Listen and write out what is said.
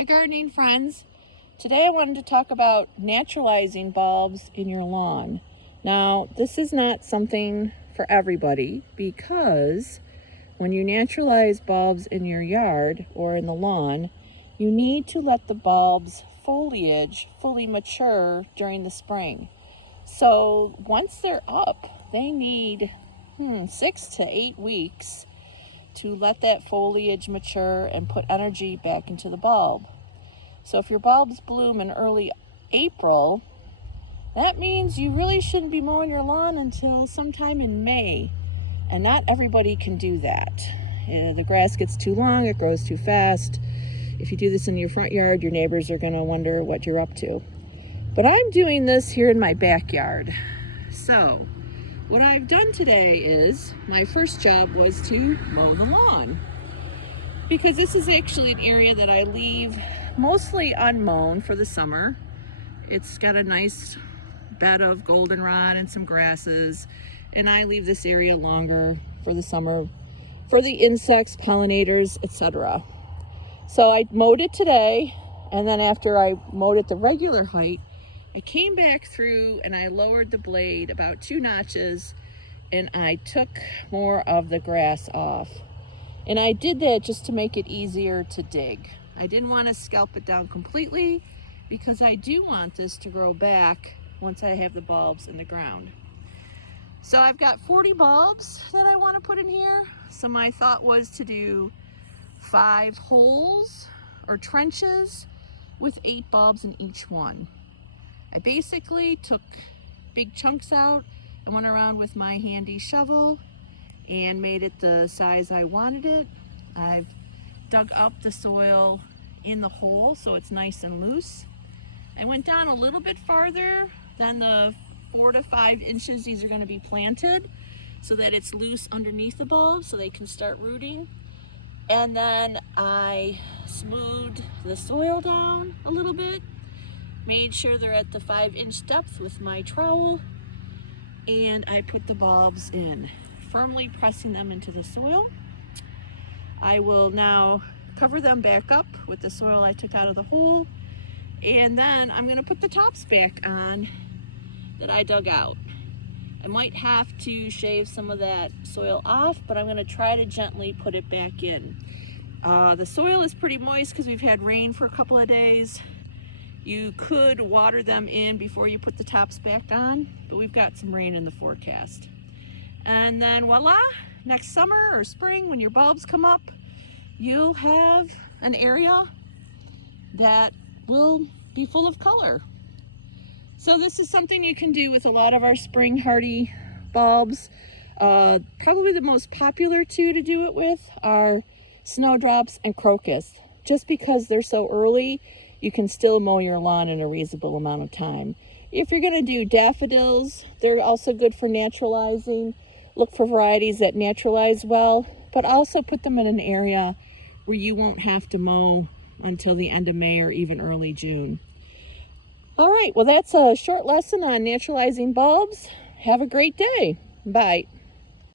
Hi gardening friends. Today I wanted to talk about naturalizing bulbs in your lawn. Now this is not something for everybody because when you naturalize bulbs in your yard or in the lawn, you need to let the bulbs foliage fully mature during the spring. So once they're up, they need 6 to 8 weeks to let that foliage mature and put energy back into the bulb. So if your bulbs bloom in early April, that means you really shouldn't be mowing your lawn until sometime in May. And not everybody can do that. The grass gets too long, it grows too fast. If you do this in your front yard, your neighbors are going to wonder what you're up to. But I'm doing this here in my backyard. So what I've done today is, my first job was to mow the lawn. Because this is actually an area that I leave mostly unmown for the summer. It's got a nice bed of goldenrod and some grasses, and I leave this area longer for the summer for the insects, pollinators, etc. So I mowed it today, and then after I mowed it the regular height, I came back through and I lowered the blade about 2 notches and I took more of the grass off. And I did that just to make it easier to dig. I didn't want to scalp it down completely because I do want this to grow back once I have the bulbs in the ground. So I've got 40 bulbs that I want to put in here. So my thought was to do 5 holes or trenches with 8 bulbs in each one. I basically took big chunks out and went around with my handy shovel and made it the size I wanted it. I've dug up the soil in the hole so it's nice and loose. I went down a little bit farther than the 4 to 5 inches these are going to be planted so that it's loose underneath the bulbs so they can start rooting. And then I smoothed the soil down a little bit, made sure they're at the 5-inch depth with my trowel, and I put the bulbs in, firmly pressing them into the soil. I will now cover them back up with the soil I took out of the hole, and then I'm going to put the tops back on that I dug out. I might have to shave some of that soil off, but I'm going to try to gently put it back in. The soil is pretty moist because we've had rain for a couple of days. You could water them in before you put the tops back on, but we've got some rain in the forecast. And then voila, next summer or spring when your bulbs come up, you'll have an area that will be full of color. So this is something you can do with a lot of our spring hardy bulbs. Probably the most popular two to do it with are snowdrops and crocus. Just because they're so early, you can still mow your lawn in a reasonable amount of time. If you're going to do daffodils, they're also good for naturalizing. Look for varieties that naturalize well, but also put them in an area where you won't have to mow until the end of May or even early June. All right, well that's a short lesson on naturalizing bulbs. Have a great day. Bye.